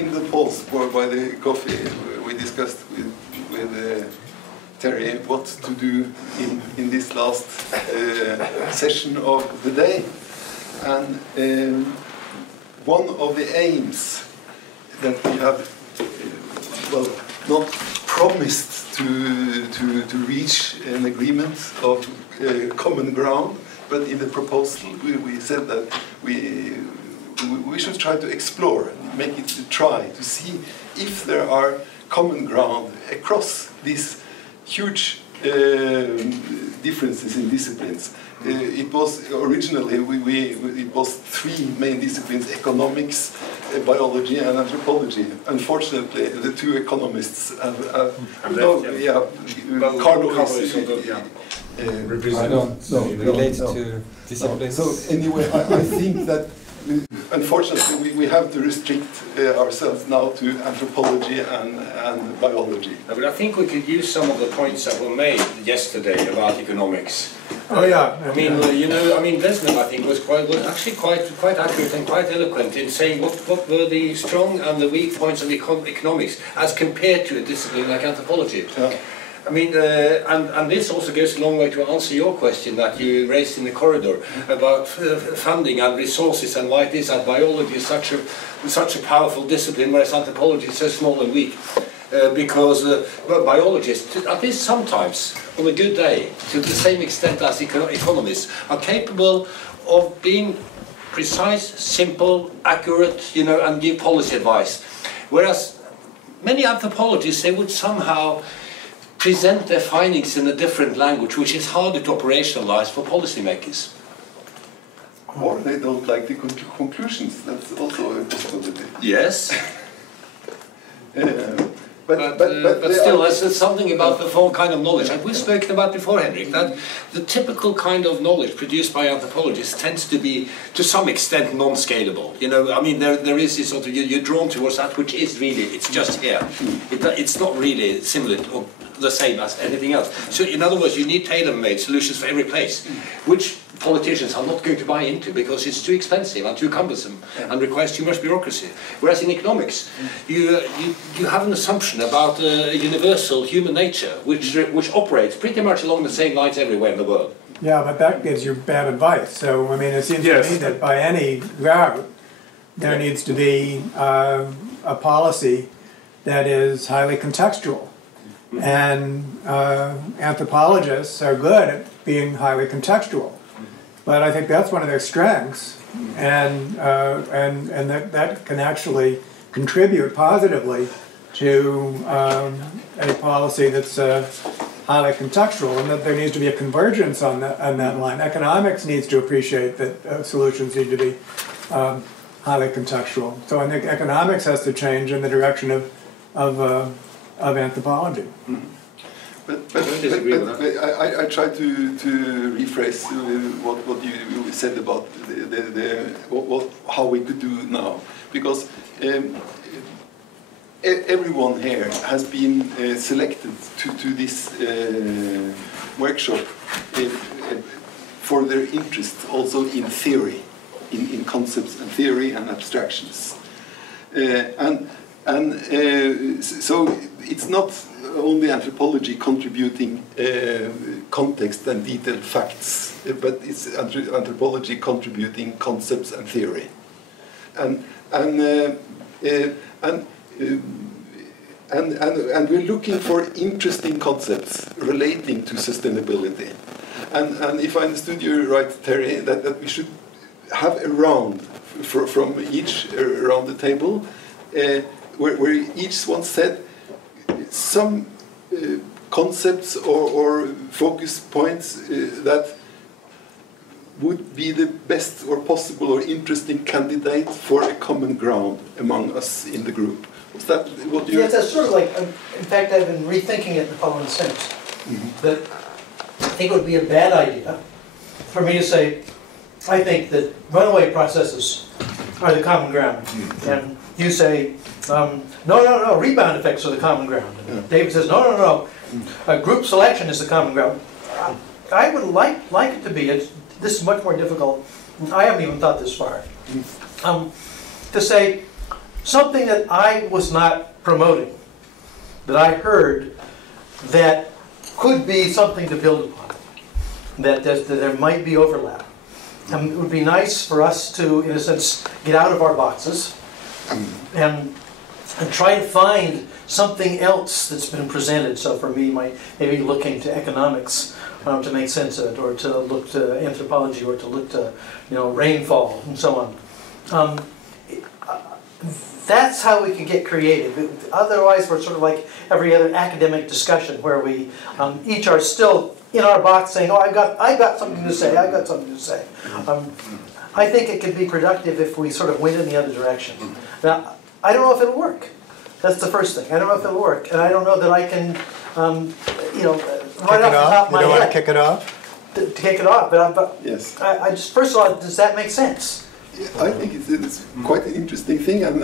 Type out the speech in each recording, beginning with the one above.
In the polls by the coffee, we discussed with Terry what to do in this last session of the day, and one of the aims that we have, well, not promised to reach an agreement of common ground, but in the proposal we said that we should try to explore, make it a try to see if there are common ground across these huge differences in disciplines. It was originally it was three main disciplines: economics, biology, and anthropology. Unfortunately, the two economists have Carlo is related to disciplines. So anyway, I think that unfortunately we have to restrict ourselves now to anthropology and biology. But I think we could use some of the points that were made yesterday about economics. Oh yeah. I mean, Desmond, I think, was actually quite accurate and quite eloquent in saying what were the strong and the weak points of economics as compared to a discipline like anthropology. Yeah. I mean, and this also goes a long way to answer your question that you raised in the corridor about funding and resources and why it is that biology is such a powerful discipline, whereas anthropology is so small and weak. Because biologists, at least sometimes, on a good day, to the same extent as economists, are capable of being precise, simple, accurate, and give policy advice. Whereas many anthropologists, they would somehow present their findings in a different language, which is harder to operationalize for policymakers. Or they don't like the conclusions. That's also a possibility. Yes. But still, there's something about the whole kind of knowledge, and we've spoken about before, Henrik, that the typical kind of knowledge produced by anthropologists tends to be, to some extent, non-scalable. I mean, there is this sort of, you're drawn towards that which is really, it's just here. It's not really similar or the same as anything else. So, in other words, you need tailor-made solutions for every place, which politicians are not going to buy into because it's too expensive and too cumbersome and requires too much bureaucracy. Whereas in economics, you have an assumption about universal human nature, which operates pretty much along the same lines everywhere in the world. Yeah, but that gives you bad advice. So, I mean, it seems to me that by any route, there needs to be a policy that is highly contextual. And anthropologists are good at being highly contextual. But I think that's one of their strengths, and that can actually contribute positively to a policy that's highly contextual, and that there needs to be a convergence on that line. Economics needs to appreciate that solutions need to be highly contextual. So I think economics has to change in the direction of anthropology. Mm-hmm. But I try to rephrase what you said about how we could do now, because everyone here has been selected to this workshop for their interest also in theory, in concepts and theory and abstractions, so it's not only anthropology contributing context and detailed facts, but it's anthropology contributing concepts and theory, and we're looking for interesting concepts relating to sustainability, and if I understood you right, Terry, that we should have a round from each around the table, where each one said some concepts or focus points that would be the best or possible or interesting candidate for a common ground among us in the group. Was that what you... Yes, that's sort of like, in fact, I've been rethinking it in the following sense. Mm-hmm. That I think it would be a bad idea for me to say, I think that runaway processes are the common ground. Mm-hmm. And you say, no, rebound effects are the common ground. And David says, no, group selection is the common ground. I would like it to be, this is much more difficult, I haven't even thought this far, to say, something that I was not promoting, that I heard that could be something to build upon, that there might be overlap. And it would be nice for us to, in a sense, get out of our boxes and try to find something else that's been presented. So for me, maybe looking to economics to make sense of it, or to look to anthropology, or to look to rainfall and so on. That's how we can get creative. Otherwise, we're sort of like every other academic discussion where we each are still in our box saying, "Oh, I've got something to say. I've got something to say." I think it could be productive if we sort of went in the other direction. Now, I don't know if it'll work. That's the first thing. I don't know if it'll work, and I don't know that I can, right off the top of my head. You don't want to kick it off? To kick it off, but Yes. I just first of all, does that make sense? I think it's quite an interesting thing, and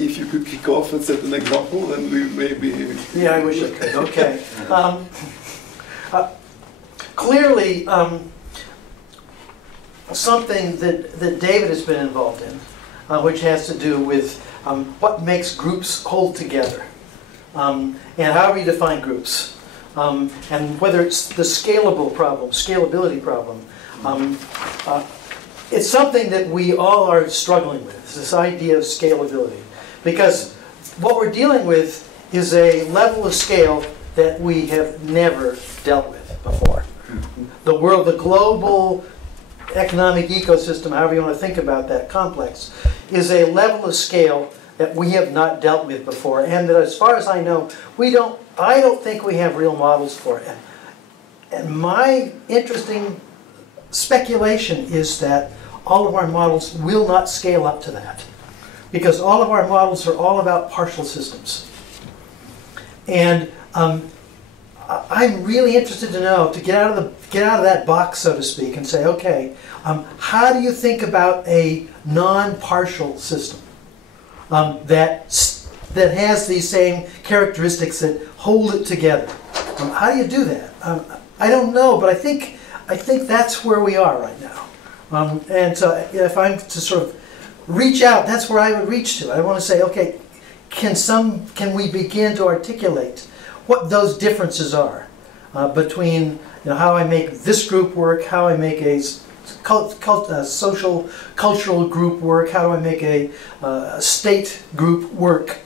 if you could kick off and set an example, then we maybe. Yeah, I wish I could. Okay. Clearly, something that David has been involved in, which has to do with what makes groups hold together, and how we define groups, and whether it's the scalability problem. It's something that we all are struggling with, this idea of scalability. Because what we're dealing with is a level of scale that we have never dealt with before. The world, the global economic ecosystem, however you want to think about that complex, is a level of scale that we have not dealt with before. And that, as far as I know, I don't think we have real models for it. And my interesting speculation is that all of our models will not scale up to that, because all of our models are all about partial systems. And I'm really interested to know, to get out of that box, so to speak, and say, okay, how do you think about a non-partial system that has these same characteristics that hold it together? How do you do that? I don't know, but I think that's where we are right now. And so if I'm to sort of reach out, that's where I would reach to. I want to say, okay, can we begin to articulate what those differences are between how I make this group work, how I make a social, cultural group work, how do I make a state group work.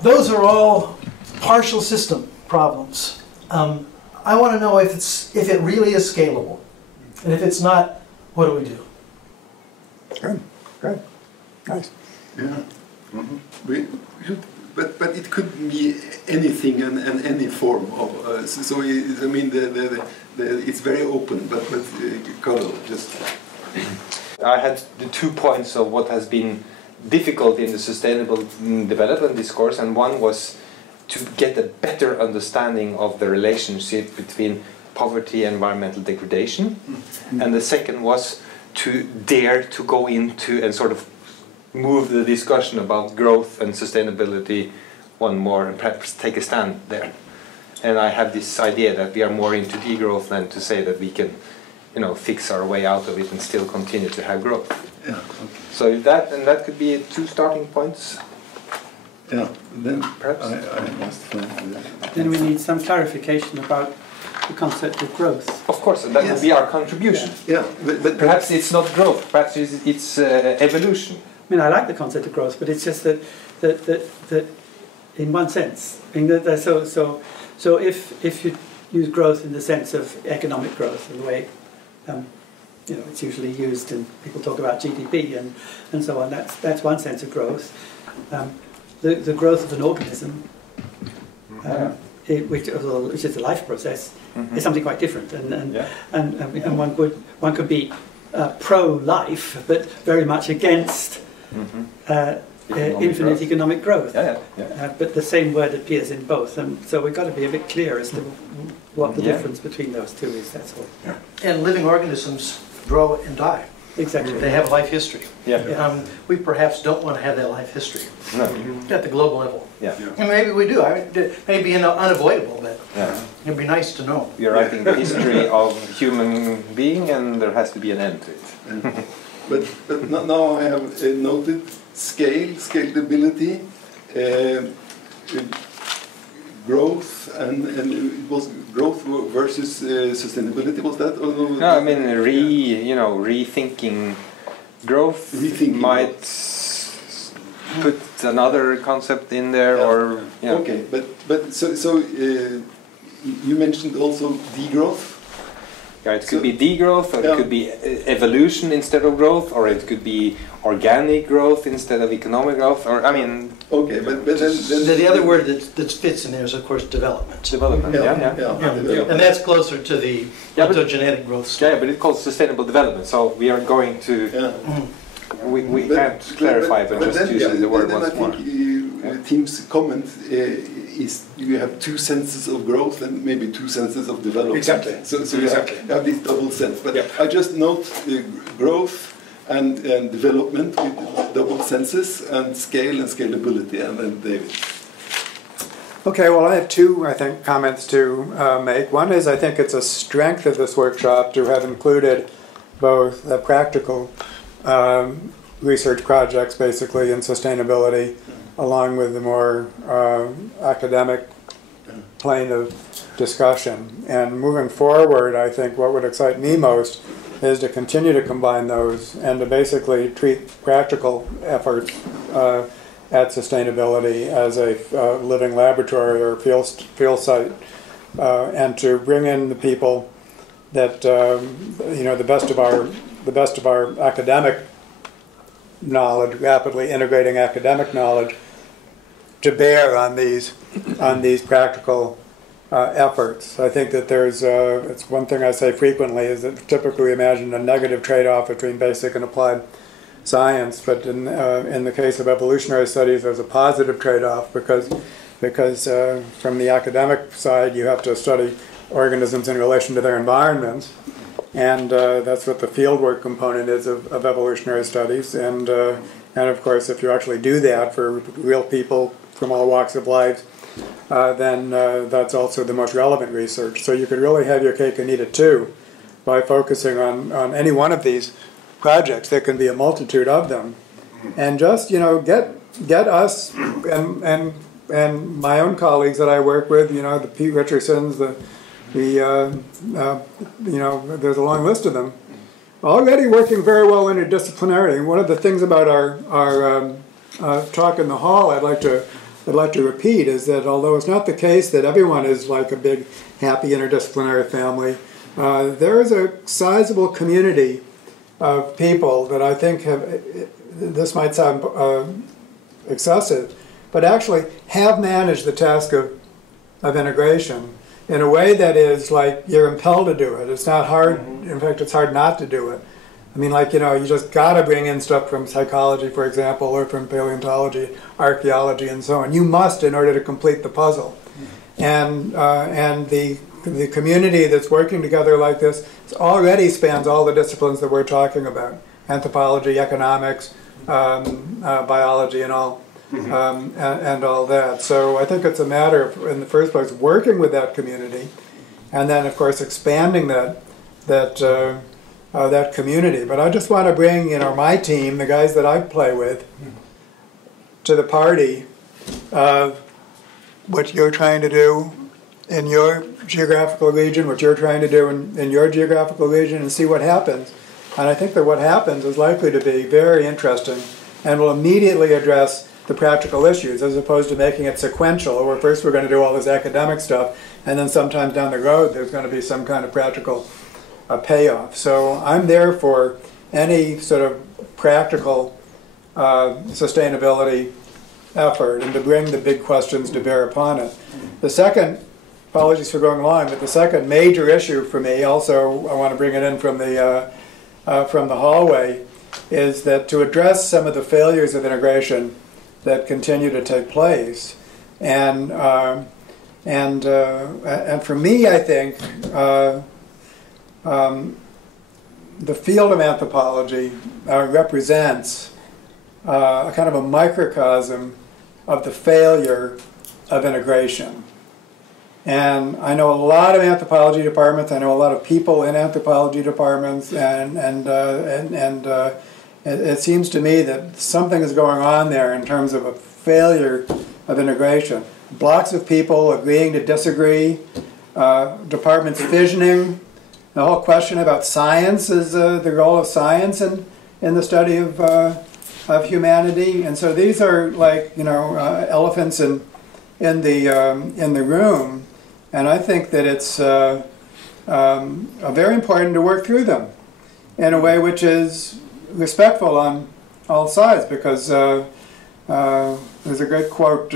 Those are all partial system problems. I want to know if it really is scalable. And if it's not, what do we do? Good. Nice. Yeah. Mm-hmm. But it could be anything and any form of. I mean, it's very open. But Carlo, just. I had the 2 points of what has been difficult in the sustainable development discourse, and one was to get a better understanding of the relationship between poverty and environmental degradation, and the second was to dare to go into and sort of move the discussion about growth and sustainability one more, and perhaps take a stand there. And I have this idea that we are more into degrowth than to say that we can, fix our way out of it and still continue to have growth. Yeah. Okay. So that could be 2 starting points. Yeah. Then perhaps I must find. Then we need some clarification about the concept of growth. Of course, and that would be our contribution. Yeah, but perhaps it's not growth. Perhaps it's evolution. I mean, I like the concept of growth, but it's just that in one sense, so if you use growth in the sense of economic growth, in the way it's usually used, and people talk about GDP and so on. That's one sense of growth. The growth of an organism, which is a life process, is something quite different, and one could be pro-life, but very much against infinite economic growth. But the same word appears in both, and so we've got to be a bit clear as to what the difference between those two is. That's all. And living organisms grow and die. Exactly. They have a life history. We perhaps don't want to have that life history at the global level. And maybe we do. It may be unavoidable, but it'd be nice to know. You're writing the history of human being, and there has to be an end to it. but now I have noted scalability, growth, and it was growth versus sustainability. Was that? Or no, I mean rethinking growth might put another concept in there, or yeah. Okay, but so you mentioned also degrowth. Yeah, it could be degrowth, or it could be evolution instead of growth, or it could be organic growth instead of economic growth, or I mean. Okay, but then the other word that fits in there is, of course, development. Development, yeah. And that's closer to the ontogenetic growth. Yeah, but it's called sustainable development. So we are going to. We can't clarify, but just using the word once more. I think Tim's comment is you have two senses of growth and maybe two senses of development. Exactly. So you have this double sense. But I just note growth and development with double senses, and scale and scalability. And then David. Okay, well, I have two, I think, comments to make. One is I think it's a strength of this workshop to have included both the practical research projects, basically, in sustainability, along with the more academic plane of discussion. And moving forward, I think what would excite me most is to continue to combine those and to basically treat practical efforts at sustainability as a living laboratory or field site, and to bring in the people that the best of our academic knowledge, rapidly integrating academic knowledge, to bear on these practical efforts. I think that there's it's one thing I say frequently is that typically we imagine a negative trade-off between basic and applied science, but in the case of evolutionary studies, there's a positive trade-off because from the academic side you have to study organisms in relation to their environments, and that's what the fieldwork component is of evolutionary studies, and of course if you actually do that for real people from all walks of life, then that's also the most relevant research. So you could really have your cake and eat it too by focusing on any one of these projects. There can be a multitude of them, and just get us and my own colleagues that I work with, the Pete Richardsons, there's a long list of them, already working very well interdisciplinarity. And one of the things about our talk in the hall I'd like to repeat is that although it's not the case that everyone is like a big happy interdisciplinary family, there is a sizable community of people that I think this might sound excessive, but actually have managed the task of integration in a way that is like you're impelled to do it. It's not hard. In fact, it's hard not to do it. I mean, you just got to bring in stuff from psychology, for example, or from paleontology, archaeology, and so on. You must in order to complete the puzzle. And the community that's working together like this already spans all the disciplines that we're talking about: anthropology, economics, biology, and all. And all that. So I think it's a matter of, in the first place, working with that community, and then, of course, expanding that community. But I just want to bring, my team, the guys that I play with, to the party of what you're trying to do in your geographical region, what you're trying to do in your geographical region, and see what happens. And I think that what happens is likely to be very interesting and will immediately address the practical issues, as opposed to making it sequential, where first we're going to do all this academic stuff, and then sometime down the road there's going to be some kind of practical payoff. So I'm there for any sort of practical sustainability effort, and to bring the big questions to bear upon it. The second, apologies for going long, but the second major issue for me, also I want to bring it in from the hallway, is that to address some of the failures of integration that continue to take place, and for me, I think the field of anthropology represents a kind of a microcosm of the failure of integration. And I know a lot of anthropology departments. I know a lot of people in anthropology departments, and it seems to me that something is going on there in terms of a failure of integration. Blocks of people agreeing to disagree, departments fissioning. The whole question about science is the role of science in the study of humanity, and so these are like elephants in the room, and I think that it's very important to work through them in a way which is respectful on all sides, because there's a great quote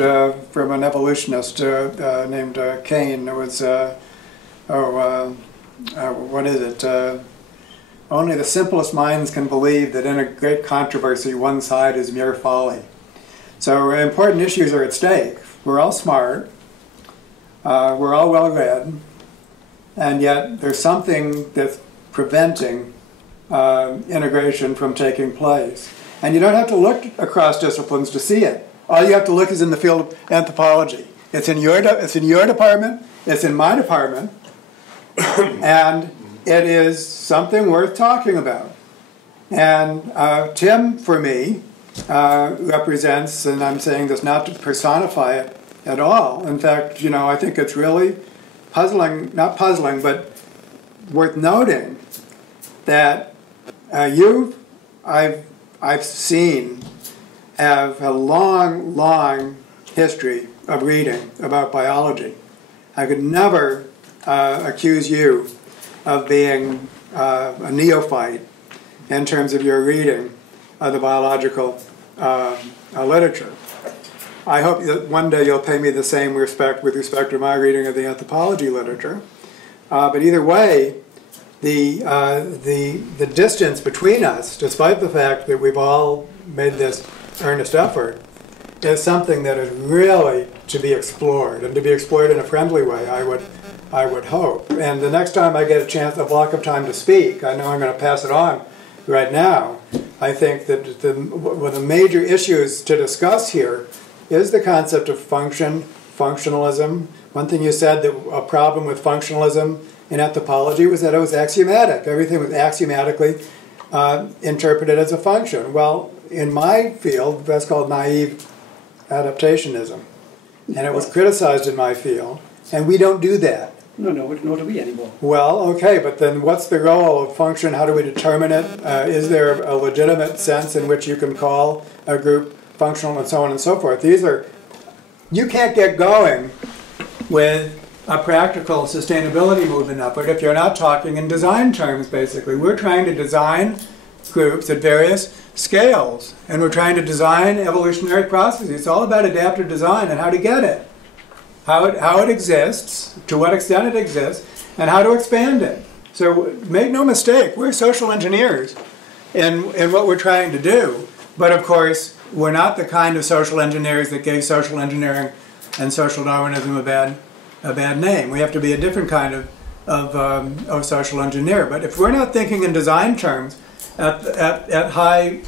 from an evolutionist named Kane. It was what is it? Only the simplest minds can believe that in a great controversy one side is mere folly. So important issues are at stake. We're all smart, we're all well read, and yet there's something that's preventing integration from taking place. And you don't have to look across disciplines to see it. All you have to look is in the field of anthropology. It's in your department, it's in my department, and it is something worth talking about. And Tim, for me, represents, and I'm saying this not to personify it at all. In fact, I think it's really puzzling, not puzzling, but worth noting that I've seen have a long, long history of reading about biology. I could never accuse you of being a neophyte in terms of your reading of the biological literature. I hope that one day you'll pay me the same respect with respect to my reading of the anthropology literature. But either way, the distance between us, despite the fact that we've all made this earnest effort, is something that is really to be explored, and to be explored in a friendly way, I would hope. And the next time I get a block of time to speak, I know I'm going to pass it on right now. I think that one of the major issues to discuss here is the concept of functionalism. One thing you said, that a problem with functionalism in anthropology was that it was axiomatic. Everything was axiomatically interpreted as a function. Well, in my field, that's called naive adaptationism. And it was criticized in my field, and we don't do that. No, nor do we anymore. Well, okay, but then what's the role of function? How do we determine it? Is there a legitimate sense in which you can call a group functional, and so on and so forth? You can't get going with a practical sustainability movement effort if you're not talking in design terms, basically. We're trying to design groups at various scales, and we're trying to design evolutionary processes. It's all about adaptive design and how to get it. How it exists, to what extent it exists, and how to expand it. So make no mistake, we're social engineers in what we're trying to do. But of course, we're not the kind of social engineers that gave social engineering and social Darwinism a bad name. We have to be a different kind of social engineer. But if we're not thinking in design terms at high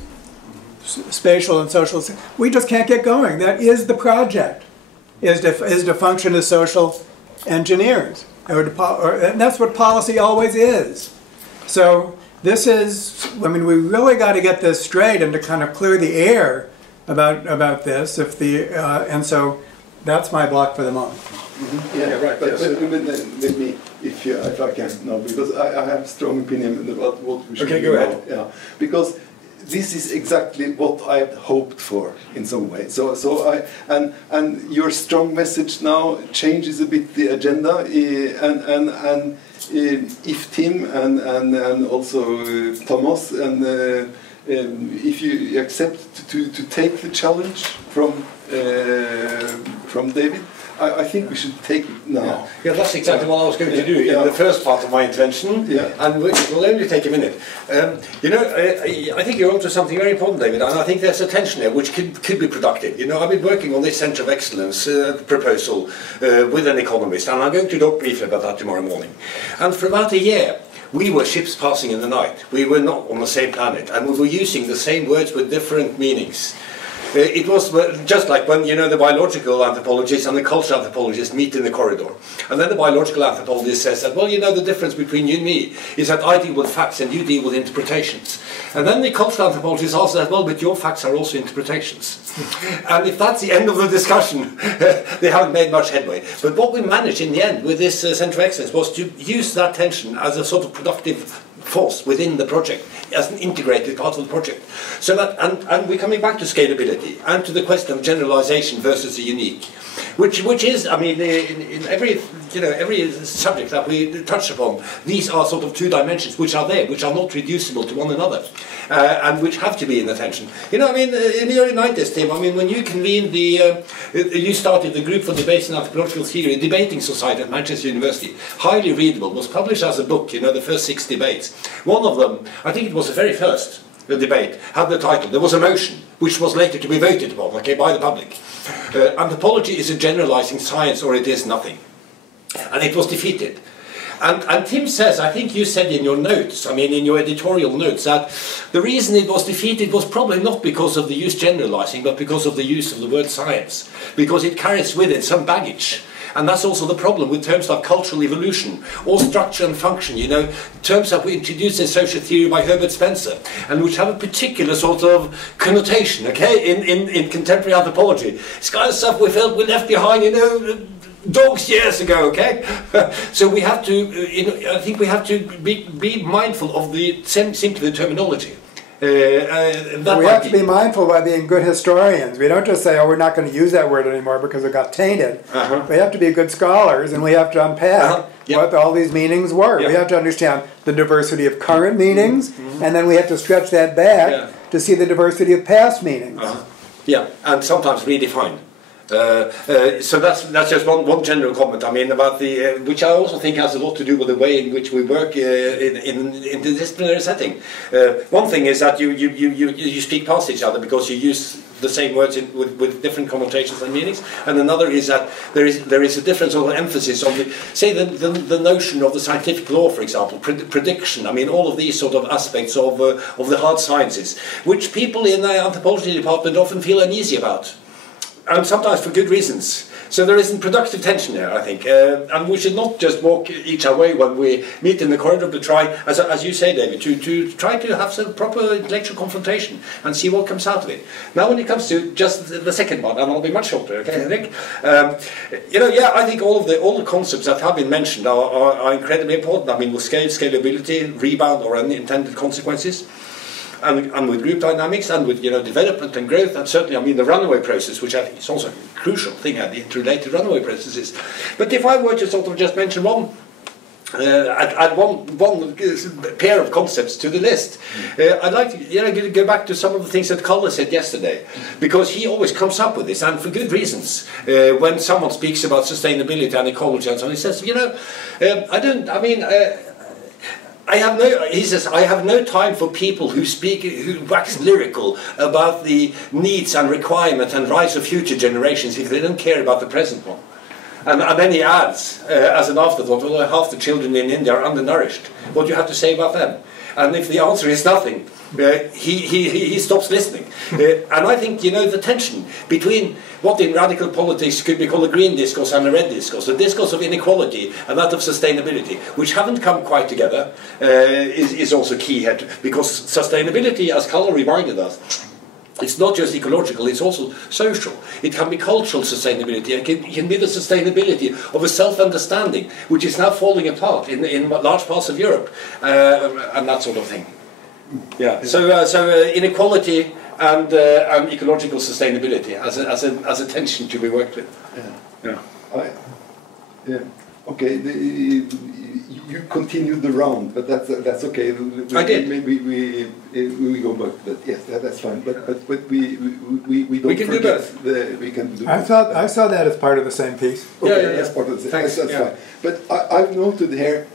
spatial and social, we just can't get going. That is the project. Is to function as social engineers, and that's what policy always is. So this is, we really got to get this straight and to kind of clear the air about this. And so that's my block for the moment. Mm-hmm. Yeah, right. But let me, if I can, no, because I have a strong opinion about what we should do. Okay, go ahead. Yeah, because this is exactly what I had hoped for in some way. So and your strong message now changes a bit the agenda. And if Tim and also Thomas and if you accept to take the challenge from David, I think we should take it now. Yeah, that's exactly what I was going to do in the first part of my intervention, and it will only take a minute. I think you're onto something very important, David, and I think there's a tension there which could be productive. I've been working on this Centre of Excellence proposal with an economist, and I'm going to talk briefly about that tomorrow morning. And for about a year, we were ships passing in the night. We were not on the same planet, and we were using the same words with different meanings. it was just like when, you know, the biological anthropologist and the cultural anthropologist meet in the corridor. And then the biological anthropologist says that, well, you know, the difference between you and me is that I deal with facts and you deal with interpretations. And then the cultural anthropologist asks that, well, but your facts are also interpretations. And if that's the end of the discussion, they haven't made much headway. But what we managed in the end with this Centre of Excellence was to use that tension as a sort of productive force within the project, as an integrated part of the project. So that, and we're coming back to scalability and to the question of generalization versus the unique, which is, I mean, in every, you know, every subject that we touch upon, these are sort of two dimensions which are there, which are not reducible to one another, and which have to be in attention. You know, I mean, in the early 90s, Tim, I mean, when you convened you started the Group for Debates in Anthropological Theory, a debating society at Manchester University, highly readable, was published as a book, you know, the first 6 debates. One of them, I think it was the very first debate, had the title, there was a motion, which was later to be voted upon, okay, by the public. Anthropology is a generalizing science or it is nothing. And it was defeated. And Tim says, I think you said in your notes, I mean in your editorial notes, that the reason it was defeated was probably not because of the use generalizing, but because of the use of the word science. Because it carries with it some baggage. And that's also the problem with terms like cultural evolution or structure and function, you know, terms that were introduced in social theory by Herbert Spencer and which have a particular sort of connotation, okay, in contemporary anthropology. It's kind of stuff we felt we left behind, you know, dogs years ago, okay? So we have to, you know, I think we have to be mindful of simply the terminology. We have to be mindful by being good historians. We don't just say, oh, we're not going to use that word anymore because it got tainted. We have to be good scholars and we have to unpack what all these meanings were. We have to understand the diversity of current meanings and then we have to stretch that back to see the diversity of past meanings. Yeah, and sometimes redefine. So that's just one general comment. I mean about the which I also think has a lot to do with the way in which we work in the disciplinary setting. One thing is that you speak past each other because you use the same words with different connotations and meanings, and another is that there is a difference of emphasis on the notion of the scientific law, for example, prediction. I mean all of these sort of aspects of the hard sciences, which people in the anthropology department often feel uneasy about. And sometimes for good reasons. So there isn't productive tension there, I think. And we should not just walk each our way when we meet in the corridor, but try, as you say, David, to try to have some proper intellectual confrontation and see what comes out of it. Now when it comes to just the second one, and I'll be much shorter, okay, Henrik? You know, yeah, I think all the concepts that have been mentioned are incredibly important. I mean, with scalability, rebound or unintended consequences. And with group dynamics, and with, you know, development and growth, and certainly, I mean, the runaway process, which I think is also a crucial thing, and the interrelated runaway processes. But if I were to sort of just mention add one pair of concepts to the list, I'd like to, you know, go back to some of the things that Kalle said yesterday, because he always comes up with this, and for good reasons. When someone speaks about sustainability and ecology and so on, he says, you know, he says, I have no time for people who wax lyrical about the needs and requirements and rights of future generations if they don't care about the present one. And then he adds, as an afterthought, although half the children in India are undernourished, what do you have to say about them? And if the answer is nothing, he stops listening. And I think, you know, the tension between what in radical politics could be called a green discourse and a red discourse, the discourse of inequality and that of sustainability, which haven't come quite together, is also key here. Because sustainability, as Kalle reminded us, it's not just ecological, it's also social. It can be cultural sustainability, it can be the sustainability of a self-understanding, which is now falling apart in large parts of Europe, and that sort of thing. Yeah. So inequality and ecological sustainability as a tension to be worked with. Yeah. Okay. You continued the round, but that's okay. I did. Maybe we go back to that. Yes, that's fine. But we don't. We can do both. We can do. I saw that as part of the same piece. Okay, yeah. That's part of the same. That's fine. But I've noted here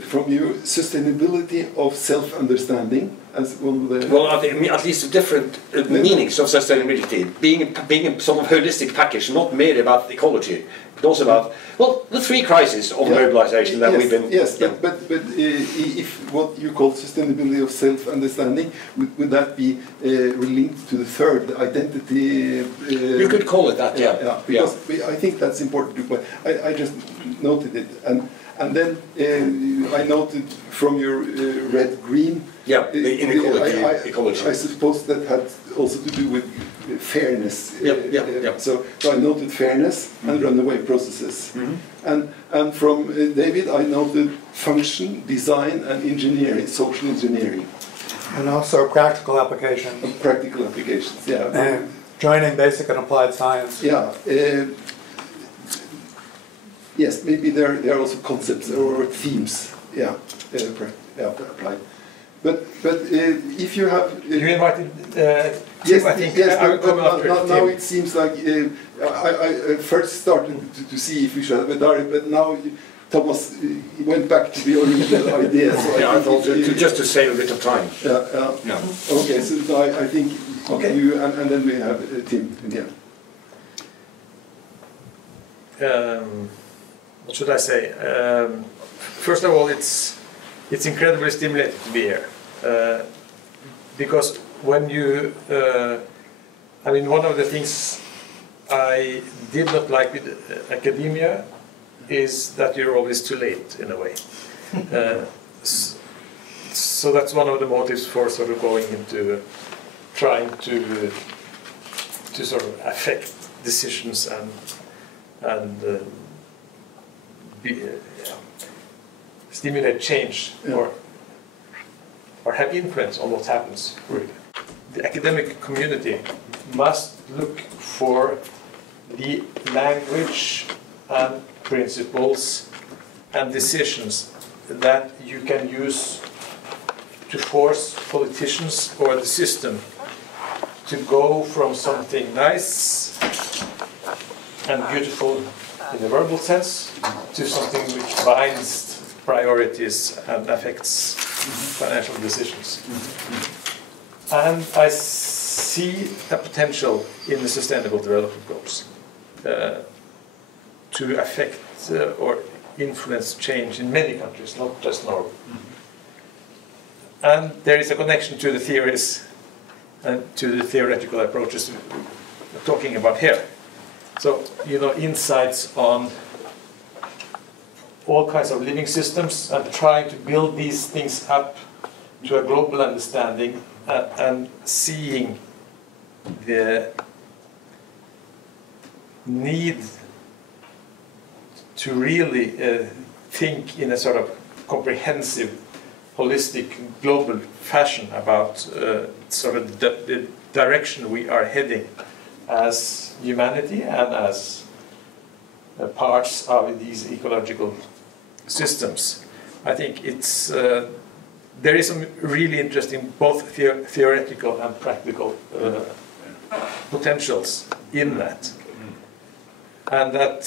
from you sustainability of self-understanding as one of the. Well, at least different meanings of sustainability, being a sort of holistic package, not merely about ecology, but also about, well, the three crises of mobilization that we've been... Yes, but if what you call sustainability of self-understanding, would that be linked to the third, the identity? You could call it that, yeah. Because I think that's important to point. I just noted it, and then I noted from your red-green. Yeah, the inequality ecology. I suppose that had also to do with fairness. So I noted fairness and runaway processes. And from David, I noted function, design, and engineering, social engineering. And also practical application. Practical applications, yeah. And joining basic and applied science. Yeah. Yes, maybe there are also concepts or themes. Yeah, applied. But if you have... you invited yes, I think yes, I will come after now it seems like I first started to see if we should have a diary, but now Thomas went back to the original idea. So I thought just to save a bit of time. Okay, so I think you and then we have Tim in the end. What should I say? First of all, it's incredibly stimulating to be here, because when you, I mean, one of the things I did not like with academia is that you're always too late in a way. So that's one of the motives for sort of going into trying to sort of affect decisions and stimulate change or have influence on what happens. Really. The academic community must look for the language and principles and decisions that you can use to force politicians or the system to go from something nice and beautiful in the verbal sense to something which binds priorities and affects financial decisions. And I see a potential in the Sustainable Development Goals to affect or influence change in many countries, not just Norway. And there is a connection to the theories and to the theoretical approaches we're talking about here. So, you know, insights on all kinds of living systems and trying to build these things up to a global understanding and seeing the need to really think in a sort of comprehensive, holistic, global fashion about sort of the direction we are heading as humanity and as parts of these ecological systems. I think it's there is some really interesting both theoretical and practical potentials in that, and that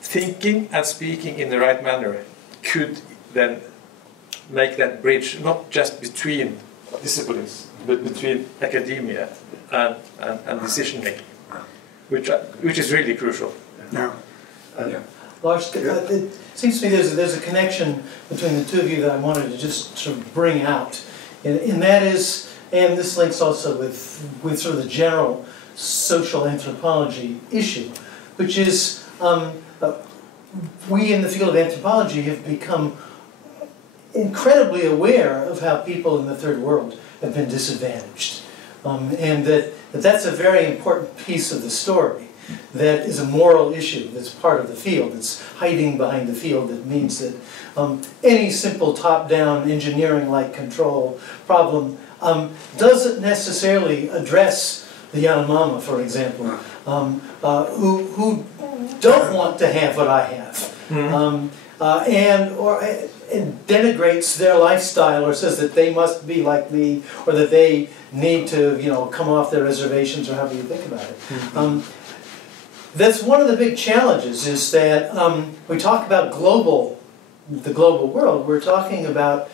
thinking and speaking in the right manner could then make that bridge not just between disciplines but between academia and decision making, which is really crucial. Lars, it seems to me there's a connection between the two of you that I wanted to just sort of bring out, and that is, and this links also with sort of the general social anthropology issue, which is we in the field of anthropology have become incredibly aware of how people in the third world have been disadvantaged, and that's a very important piece of the story. That is a moral issue that's part of the field, that's hiding behind the field, that means that any simple top-down engineering-like control problem doesn't necessarily address the Yanomama, for example, who don't want to have what I have, and denigrates their lifestyle or says that they must be like me or that they need to, you know, come off their reservations or however you think about it. That's one of the big challenges, is that we talk about global the global world, we're talking about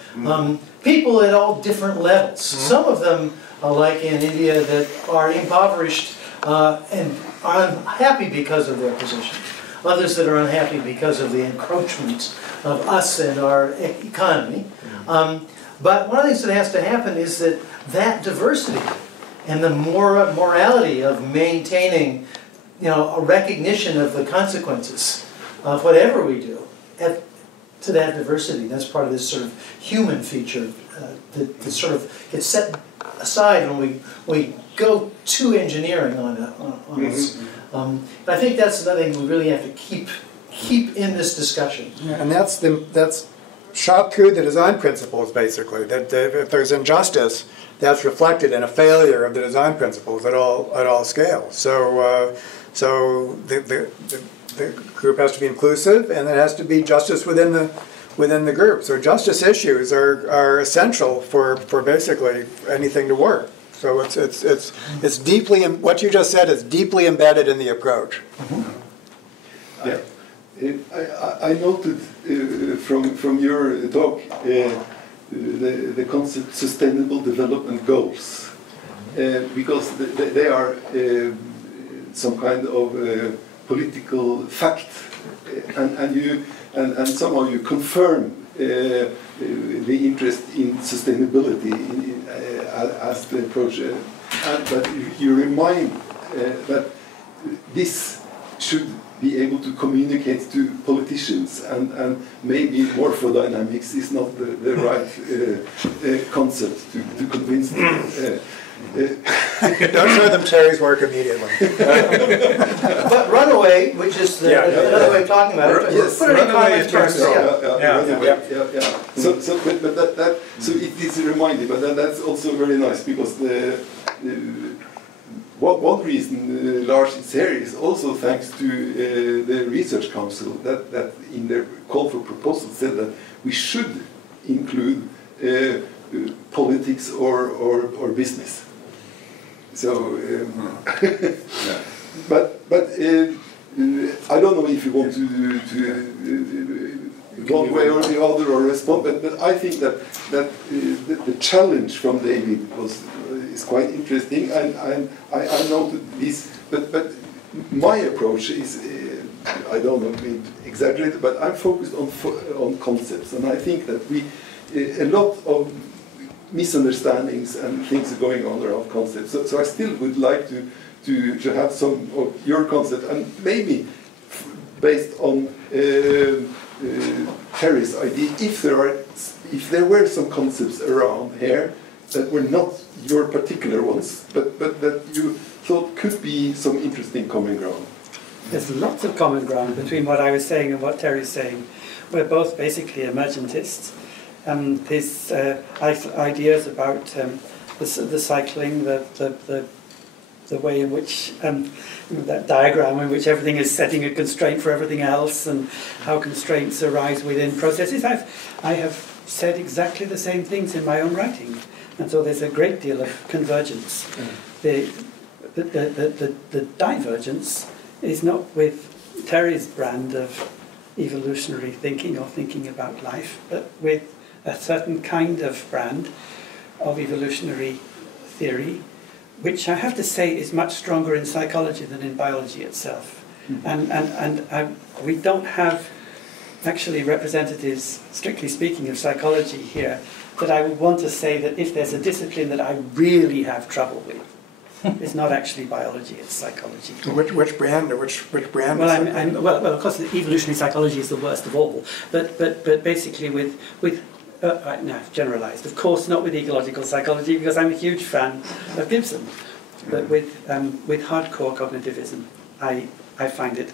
people at all different levels. Some of them, like in India, that are impoverished and are unhappy because of their position. Others that are unhappy because of the encroachment of us and our economy. But one of the things that has to happen is that that diversity and the morality of maintaining, a recognition of the consequences of whatever we do to that diversity. That's part of this sort of human feature that sort of gets set aside when we go to engineering on us. But I think that's another thing we really have to keep in this discussion. Yeah, and that's shot through the design principles, basically. That if there's injustice, that's reflected in a failure of the design principles at all scales. So the group has to be inclusive, and there has to be justice within the group. So justice issues are essential for basically anything to work. So it's deeply, what you just said is deeply embedded in the approach. Yeah. I noted from your talk the concept sustainable development goals, because they are some kind of political fact, and somehow you confirm the interest in sustainability as the approach, but you remind that this should be able to communicate to politicians, and maybe morphodynamics is not the right concept to convince them. Don't show them Terry's work immediately. But runaway, which is another way of talking about it, yes, put it in common terms. So it is a reminder, but that's also very nice, because one reason Lars is here is also thanks to the Research Council that in their call for proposals said that we should include politics or business. So, but I don't know if you want to one way or the other or respond, but I think that the challenge from David is quite interesting, and I noted this, but my approach is, I don't know, maybe exaggerated, but I'm focused on concepts, and I think that a lot of misunderstandings and things are going on around concepts. So I still would like to have some of your concept, and maybe based on Terry's idea, if there were some concepts around here that were not your particular ones, but that you thought could be some interesting common ground. There's lots of common ground between what I was saying and what Terry's saying. We're both basically emergentists. His ideas about the cycling, the way in which that diagram in which everything is setting a constraint for everything else, and how constraints arise within processes. I have said exactly the same things in my own writing, and so there's a great deal of convergence. The divergence is not with Terry's brand of evolutionary thinking or thinking about life, but with a certain kind of brand of evolutionary theory, which I have to say is much stronger in psychology than in biology itself. And we don't have actually representatives, strictly speaking, of psychology here, but I would want to say that if there's a discipline that I really have trouble with, it's not actually biology, it's psychology. Which brand? Well, well, of course, evolutionary psychology is the worst of all, but basically with no, I've generalised. Of course, not with ecological psychology, because I'm a huge fan of Gibson. But with hardcore cognitivism, I find it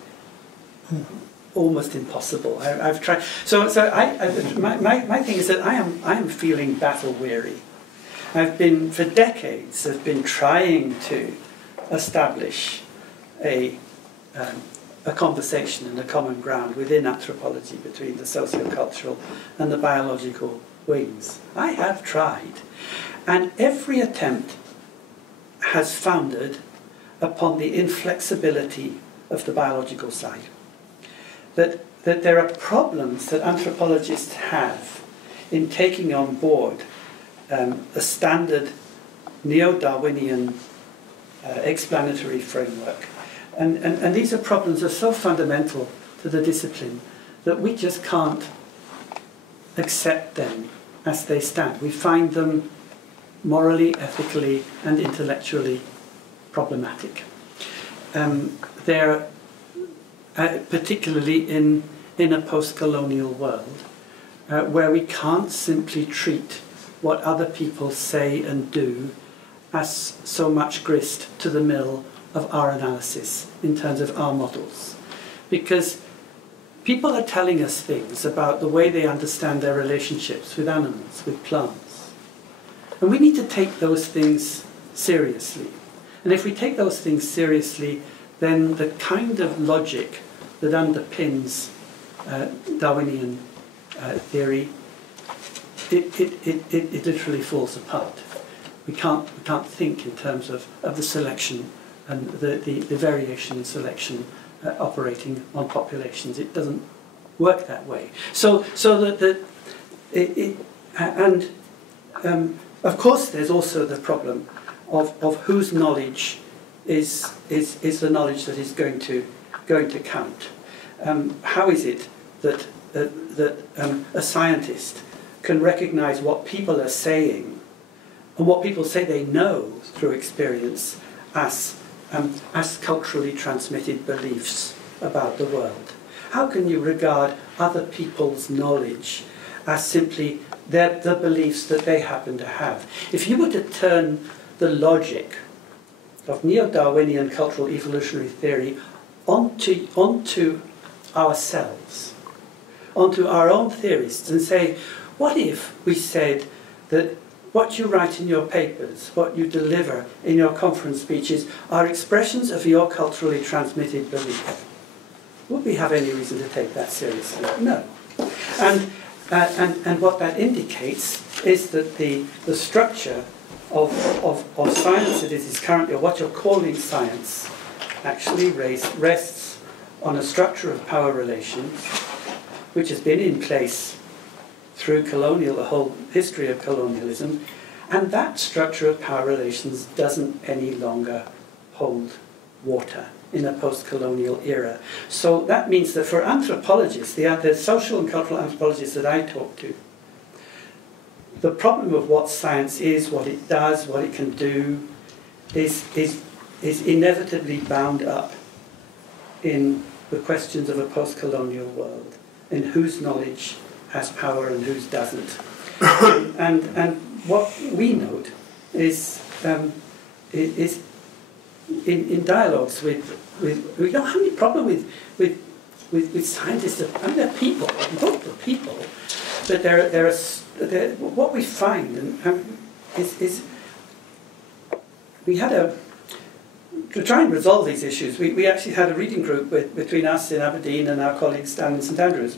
almost impossible. I've tried. So my thing is that I am feeling battle weary. I've been for decades. I've been trying to establish a conversation and a common ground within anthropology between the sociocultural and the biological wings. I have tried, and every attempt has foundered upon the inflexibility of the biological side. That that there are problems that anthropologists have in taking on board a standard neo-Darwinian explanatory framework. And these are problems that are so fundamental to the discipline that we just can't accept them as they stand. We find them morally, ethically, and intellectually problematic. They're particularly in a post-colonial world where we can't simply treat what other people say and do as so much grist to the mill of our analysis in terms of our models. Because people are telling us things about the way they understand their relationships with animals, with plants. And we need to take those things seriously. And if we take those things seriously, then the kind of logic that underpins Darwinian theory, it literally falls apart. We can't think in terms of the selection and the variation in selection operating on populations. It doesn't work that way. Of course, there's also the problem of whose knowledge is the knowledge that is going to count. How is it that a scientist can recognise what people are saying and what people say they know through experience as culturally transmitted beliefs about the world? How can you regard other people's knowledge as simply the beliefs that they happen to have? If you were to turn the logic of neo-Darwinian cultural evolutionary theory onto ourselves, onto our own theorists, and say, what if we said that what you write in your papers, what you deliver in your conference speeches, are expressions of your culturally transmitted belief? Would we have any reason to take that seriously? No. And what that indicates is that the structure of science that it is currently, or what you're calling science, actually rests on a structure of power relations which has been in place through the whole history of colonialism, and that structure of power relations doesn't any longer hold water in a post-colonial era. So that means that for anthropologists, the social and cultural anthropologists that I talk to, the problem of what science is, what it does, what it can do, is inevitably bound up in the questions of a post-colonial world, in whose knowledge has power and whose doesn't. And what we note is in dialogues with we don't have any problem with scientists. I mean, they're people. We talk to people, but what we find is we had to try and resolve these issues. We actually had a reading group between us in Aberdeen and our colleagues down in St Andrews,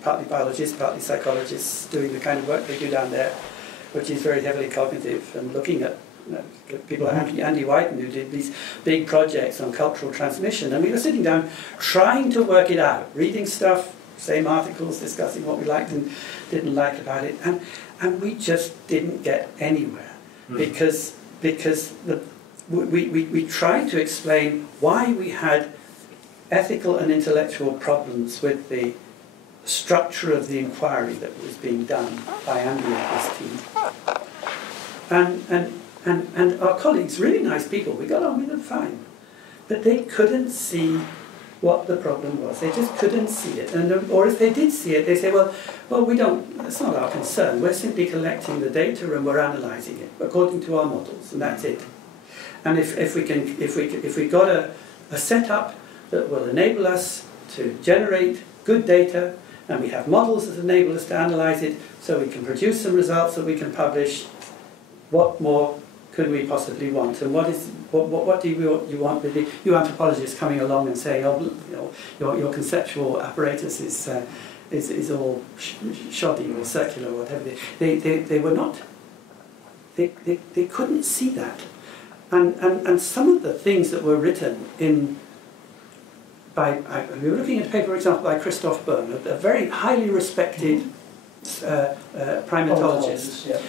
partly biologists, partly psychologists, doing the kind of work they do down there, which is very heavily cognitive and looking at people like Andy Whiten, who did these big projects on cultural transmission. And we were sitting down trying to work it out, reading stuff, same articles, discussing what we liked and didn't like about it. And we just didn't get anywhere because we tried to explain why we had ethical and intellectual problems with the structure of the inquiry that was being done by Andy and his team. And our colleagues, really nice people, we got on with them fine. But they couldn't see what the problem was. They just couldn't see it. Or if they did see it, they say, well, we don't, that's not our concern. We're simply collecting the data and we're analysing it according to our models, and that's it. And if we got a setup that will enable us to generate good data, and we have models that enable us to analyse it, so we can produce some results that we can publish, what more could we possibly want? And what do you want with you anthropologists coming along and saying, oh, you know, your conceptual apparatus is all shoddy or circular or whatever? They were not. They couldn't see that. And some of the things that were written we were looking at a paper, for example, by Christoph Böhm, a very highly respected primatologist. Yeah.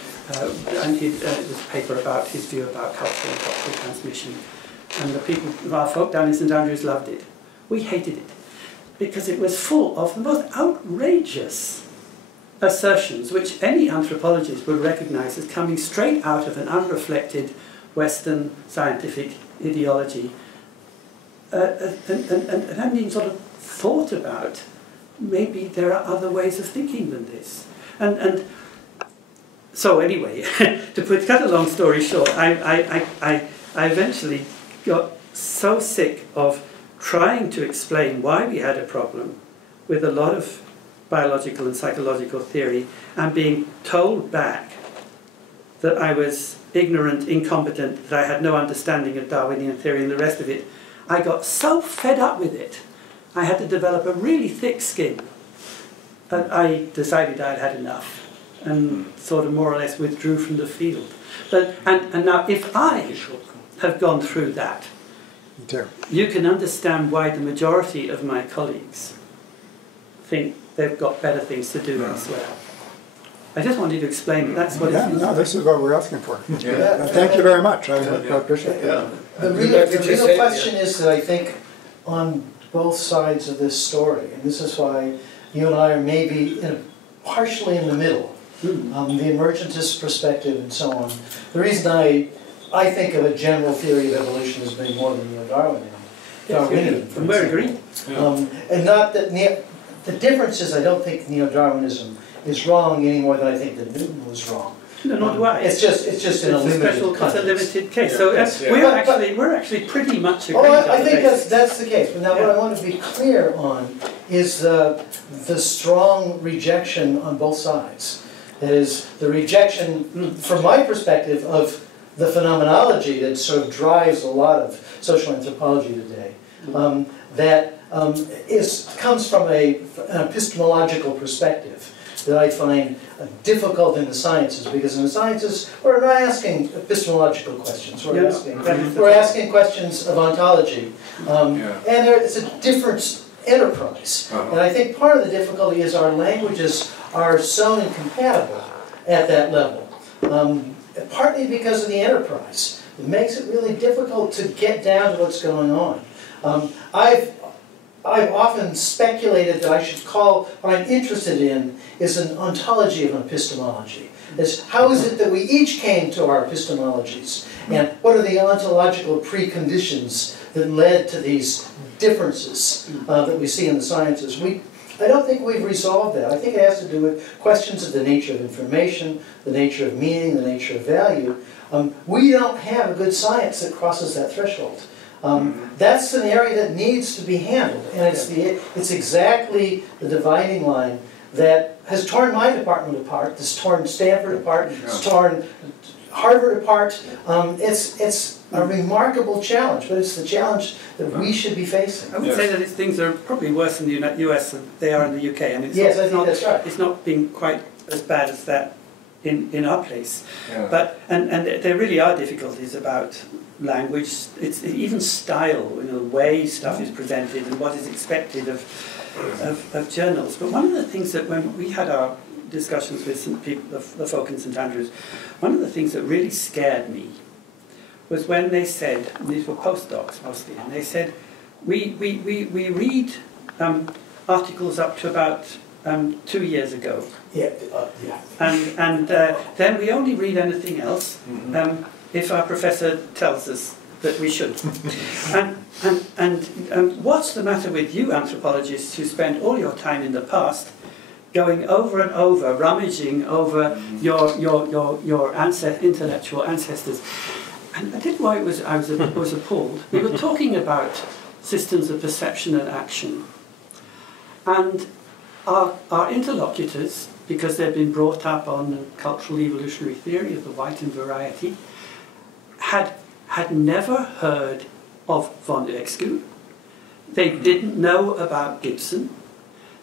And he this paper about his view about cultural and cultural transmission. And the people, our folk down in St Andrews loved it. We hated it because it was full of the most outrageous assertions which any anthropologist would recognise as coming straight out of an unreflected Western scientific ideology. And I mean, sort of thought about maybe there are other ways of thinking than this. And so anyway, to cut a long story short, I eventually got so sick of trying to explain why we had a problem with a lot of biological and psychological theory and being told back that I was ignorant, incompetent, that I had no understanding of Darwinian theory and the rest of it. I got so fed up with it, I had to develop a really thick skin. And I decided I'd had enough and sort of more or less withdrew from the field. And now if I have gone through that, you can understand why the majority of my colleagues think they've got better things to do elsewhere. I just wanted to explain that's what it is. No, this is what we're asking for. Yeah. Thank you very much. I appreciate it. Yeah. The real question is that I think on both sides of this story, and this is why you and I are maybe partially in the middle, the emergentist perspective and so on. The reason I think of a general theory of evolution as being more than Darwinian. And we agree. And not that the difference is I don't think neo-Darwinism is wrong any more than I think that Newton was wrong. No, not do I. It's just in a limited context. It's a limited case. So we're actually pretty much agreed. Oh, I think that's the case. But now what I want to be clear on is the strong rejection on both sides. That is, the rejection, from my perspective, of the phenomenology that sort of drives a lot of social anthropology today. Comes from an epistemological perspective that I find difficult in the sciences, because in the sciences we're not asking epistemological questions. We're asking questions of ontology, and it's a different enterprise. And I think part of the difficulty is our languages are so incompatible at that level, partly because of the enterprise. It makes it really difficult to get down to what's going on. I've often speculated that I should call what I'm interested in is an ontology of epistemology. It's how is it that we each came to our epistemologies, and what are the ontological preconditions that led to these differences that we see in the sciences. I don't think we've resolved that. I think it has to do with questions of the nature of information, the nature of meaning, the nature of value. We don't have a good science that crosses that threshold. That's an area that needs to be handled, and it's exactly the dividing line that has torn my department apart, has torn Stanford apart, has torn Harvard apart. It's a remarkable challenge, but it's the challenge that we should be facing. I would say that things are probably worse in the US than they are in the UK, and it's not been quite as bad as that in our place. But and there really are difficulties about language. It's even style, the way stuff is presented and what is expected of journals. But one of the things that when we had our discussions with some people, the folk in St Andrews, one of the things that really scared me was when they said, and these were postdocs mostly, and they said, we read articles up to about 2 years ago. And then we only read anything else if our professor tells us that we should. and what's the matter with you anthropologists who spend all your time in the past going over and over, rummaging over your intellectual ancestors? And I didn't know why I was appalled. We were talking about systems of perception and action. And our interlocutors, because they've been brought up on the cultural evolutionary theory of the white and variety, had never heard of von Uexküll. They didn't know about Gibson.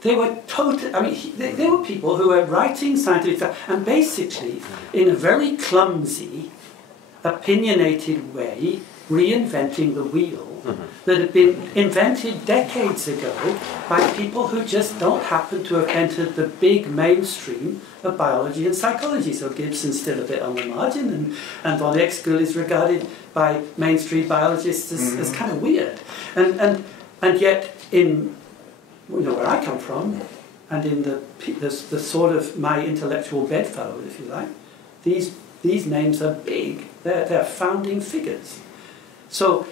They were they were people who were writing scientific stuff and basically, in a very clumsy, opinionated way, reinventing the wheel that have been invented decades ago by people who just don't happen to have entered the big mainstream of biology and psychology. So Gibson's still a bit on the margin, and von Exkull is regarded by mainstream biologists as kind of weird. And yet in where I come from, and in the sort of my intellectual bedfellow, if you like, these names are big. They're founding figures. So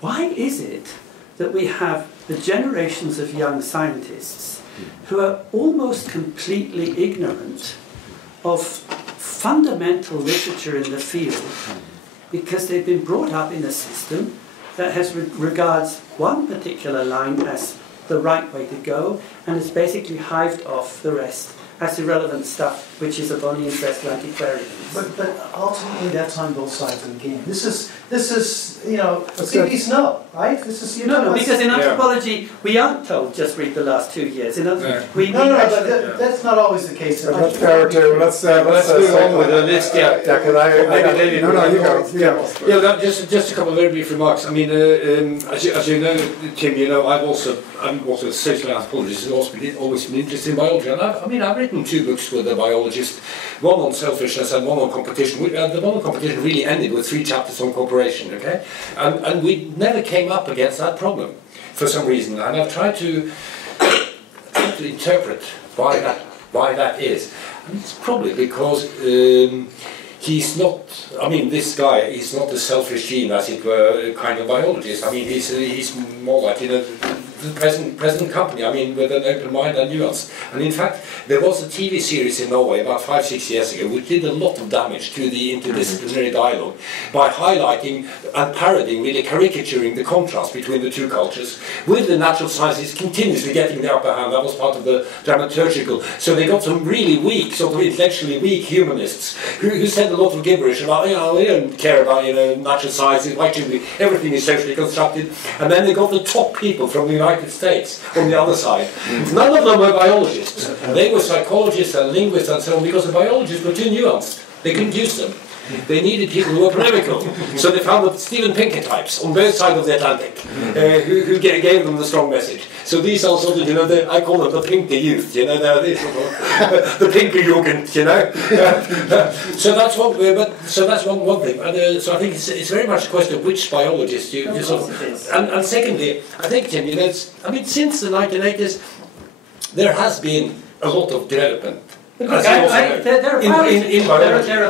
why is it that we have the generations of young scientists who are almost completely ignorant of fundamental literature in the field because they've been brought up in a system that regards one particular line as the right way to go and has basically hived off the rest as irrelevant stuff, which is of only interest to antiquarians. But ultimately, that's on both sides of the game. This is CB's no, right? This is no, because in anthropology we aren't told just read the last 2 years. In other but that's not always the case. Let's move on with the list. You go. Yeah, just a couple of very brief remarks. I mean, as you know, Tim, I'm also a social anthropologist who's always been interested in biology, and I've written 2 books with a biologist, one on selfishness and one on competition. The one on competition really ended with 3 chapters on cooperation, okay? And we never came up against that problem for some reason, and I've tried to interpret why that is. And it's probably because he's not, this guy is not a selfish gene, as it were, kind of biologist. He's more like, the present company, with an open mind and nuance. And in fact, there was a TV series in Norway about 5-6 years ago which did a lot of damage to the interdisciplinary dialogue by highlighting and parodying, really caricaturing the contrast between the 2 cultures, with the natural sciences continuously getting the upper hand. That was part of the dramaturgical. So they got some really weak, sort of intellectually weak humanists who said a lot of gibberish about, we don't care about, natural sciences, why should we, everything is socially constructed. And then they got the top people from the United States on the other side. None of them were biologists. They were psychologists and linguists and so on, because the biologists were too nuanced. They couldn't use them. They needed people who were polemical. So they found the Steven Pinker types on both sides of the Atlantic, who gave them the strong message. So these are sort of, I call them the Pinker youth, they're sort of the Pinker Jugend, So that's one thing. And so I think it's very much a question of which biologist you sort of. And secondly, I think, Tim, since the 1980s, there has been a lot of development. There are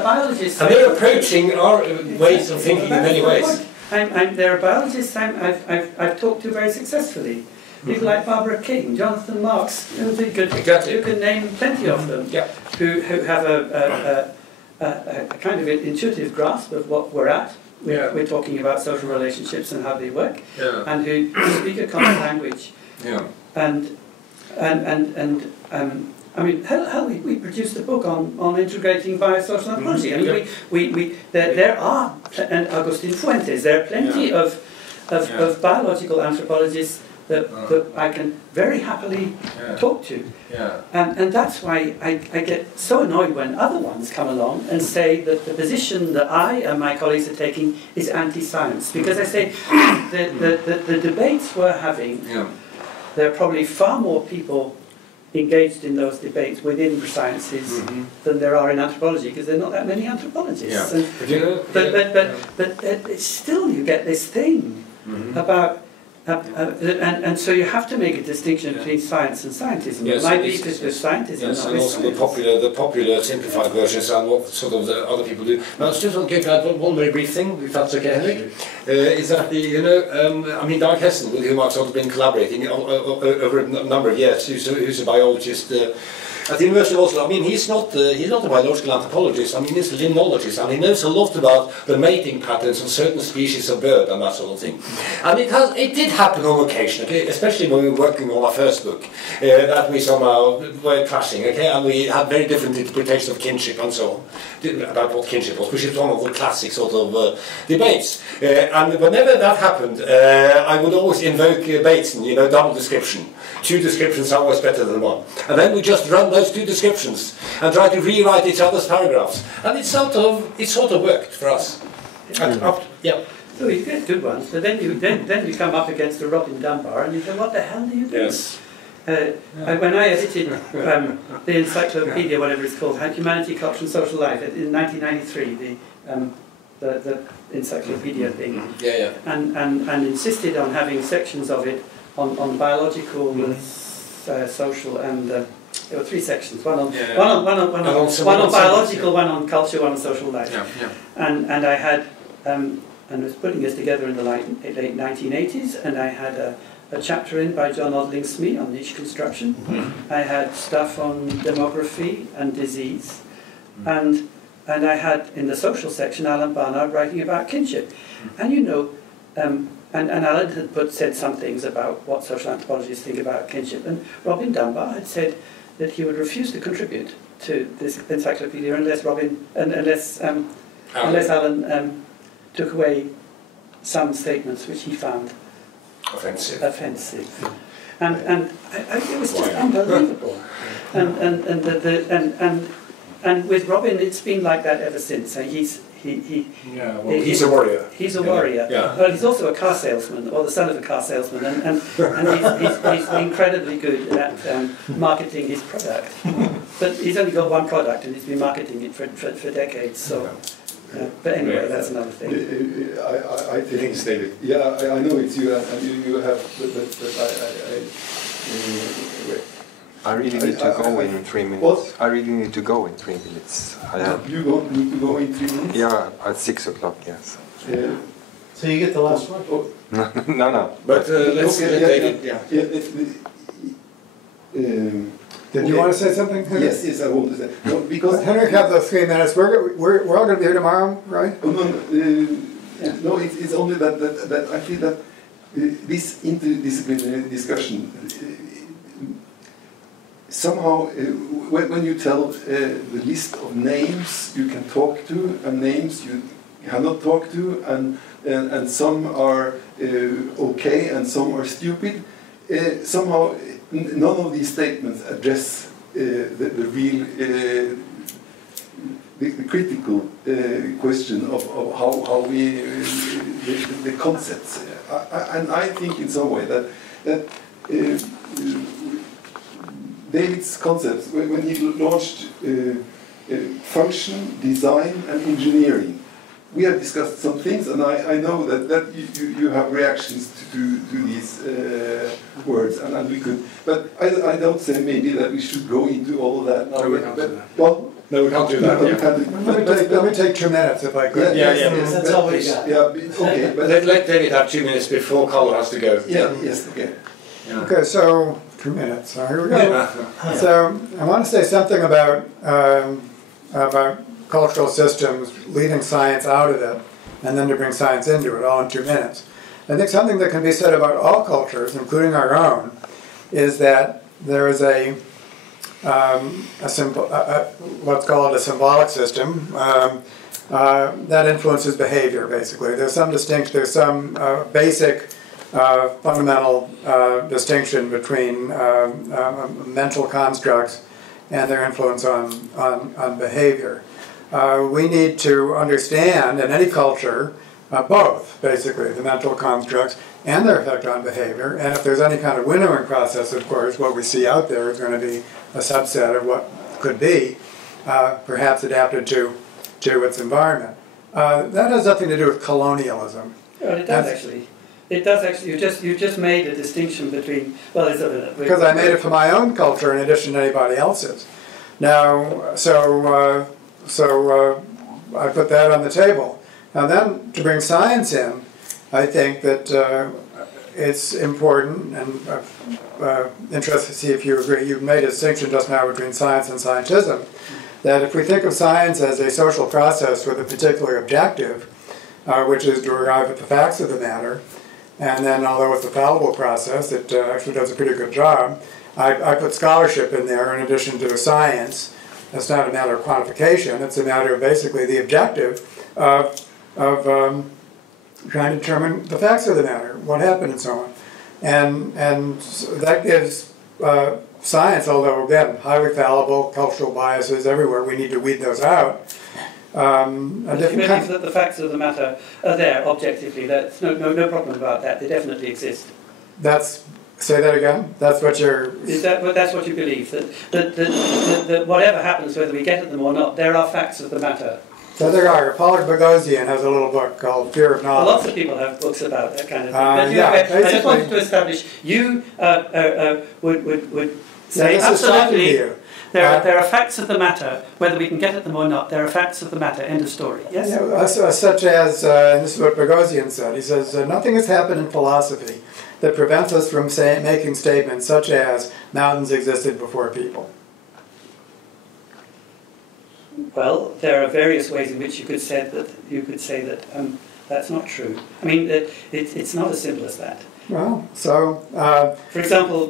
biologists. And they're approaching our ways of thinking in many ways. There are biologists I've talked to very successfully. People like Barbara King, Jonathan Marks, you can name plenty of them, who have a kind of intuitive grasp of what we're at. We're talking about social relationships and how they work, and who speak a common language. We produced a book on integrating biosocial anthropology. There are, and Agustin Fuentes, there are plenty of biological anthropologists that I can very happily talk to. And that's why I get so annoyed when other ones come along and say that the position that I and my colleagues are taking is anti-science. Because I say the debates we're having, there are probably far more people engaged in those debates within the sciences than there are in anthropology, because there are not that many anthropologists. But still you get this thing about and so you have to make a distinction between science and scientism. It might be because scientism and also the popular simplified versions and what sort of the other people do. Now, I just want to add one very brief thing, if that's okay, Henrik, is that Dag Hessen, with whom I've sort of been collaborating over a number of years, who's a biologist at the University of Oslo. He's not a biological anthropologist. He's a limnologist, and he knows a lot about the mating patterns of certain species of bird and that sort of thing. And it did happen on occasion, especially when we were working on our first book, that we somehow were clashing, and we had very different interpretations of kinship and so on, about what kinship was, which is one of the classic sort of debates. And whenever that happened, I would always invoke Bateson, double description. 2 descriptions are always better than 1. And then we just run those 2 descriptions and try to rewrite each other's paragraphs. And it sort of worked for us. So you get good ones, but then you come up against a Robin Dunbar and you go, what the hell do you do? Yes. When I edited the encyclopedia, whatever it's called, Humanity, Culture and Social Life, in 1993, the encyclopedia thing, and insisted on having sections of it on biological, social, and there were 3 sections: one on biological, one on culture, one on social life. And I had and was putting this together in the late 1980s, and I had a chapter in by John Odling Smee on niche construction. I had stuff on demography and disease, and I had in the social section Alan Barnard writing about kinship. And you know, and Alan had said some things about what social anthropologists think about kinship, and Robin Dunbar had said that he would refuse to contribute to this encyclopedia unless Alan took away some statements which he found offensive. And it was just unbelievable. And with Robin, it's been like that ever since. So he's a warrior. He's a warrior. Yeah. Well, he's also a car salesman, or the son of a car salesman, and he's incredibly good at marketing his product. But he's only got one product, and he's been marketing it for decades. So. But anyway, that's another thing. I think stated. Yeah, I know it's you, and you have, but I really need to go in 3 minutes. What? I really need to go in 3 minutes. You don't need to go in 3 minutes? Yeah, at 6 o'clock, yes. So you get the last one? Oh. No. But let's okay, David. Did you want to say something, Henrik? Yes, I want to say. No, because Henrik had those 3 minutes. We're all going to be here tomorrow, right? No, it's only that I feel that this interdisciplinary discussion somehow, when you tell the list of names you can talk to and names you cannot talk to, and some are okay and some are stupid, somehow none of these statements address the real, the critical question of how we, the concepts. And I think in some way that David's concepts, when he launched function, design and engineering, we have discussed some things, and I know that you have reactions to these words, and we could, but I don't say maybe that we should go into all of that now. No, we can't do that. Well, no, we can't do that. we can't do, Let me take 2 minutes if I could. That's all we got. Okay, but Let David have 2 minutes before Carl has to go. okay. Yeah. Okay, so 2 minutes. So here we go. So I want to say something about cultural systems, leaving science out of it, and then to bring science into it, all in 2 minutes. I think something that can be said about all cultures, including our own, is that there is what's called a symbolic system that influences behavior. Basically, there's some basic fundamental distinction between mental constructs and their influence on behavior. We need to understand in any culture both, basically, the mental constructs and their effect on behavior. And if there's any kind of winnowing process, of course, what we see out there is going to be a subset of what could be, perhaps adapted to its environment. That has nothing to do with colonialism. Well, it does actually. It does actually. You just made a distinction between. Well, because I made it for my own culture in addition to anybody else's. Now, so I put that on the table. Now then, to bring science in, I think that it's important, and I'm interested to see if you agree. You made a distinction just now between science and scientism, that if we think of science as a social process with a particular objective, which is to arrive at the facts of the matter, and then although it's a fallible process, it actually does a pretty good job, I put scholarship in there in addition to science. It's not a matter of quantification, it's a matter of basically the objective of trying to determine the facts of the matter, what happened and so on. And that gives science, although again, highly fallible, cultural biases everywhere, we need to weed those out, a If you different believe kind. that the facts of the matter are there objectively, that's no problem about that. They definitely exist. Say that again. That's what you're. That's what you believe, that whatever happens, whether we get at them or not, there are facts of the matter. So there are. Paul Boghossian has a little book called Fear of Knowledge. Lots of people have books about that kind of thing. But yeah, I just wanted basically. to establish, you would say this is talking to absolutely, you. there are facts of the matter, whether we can get at them or not, there are facts of the matter, end of story. Yes? Such as, and this is what Boghossian said, he says, nothing has happened in philosophy that prevents us from making statements such as mountains existed before people. Well, there are various ways in which you could say that that's not true. I mean, it's not as simple as that. Well, so... For example,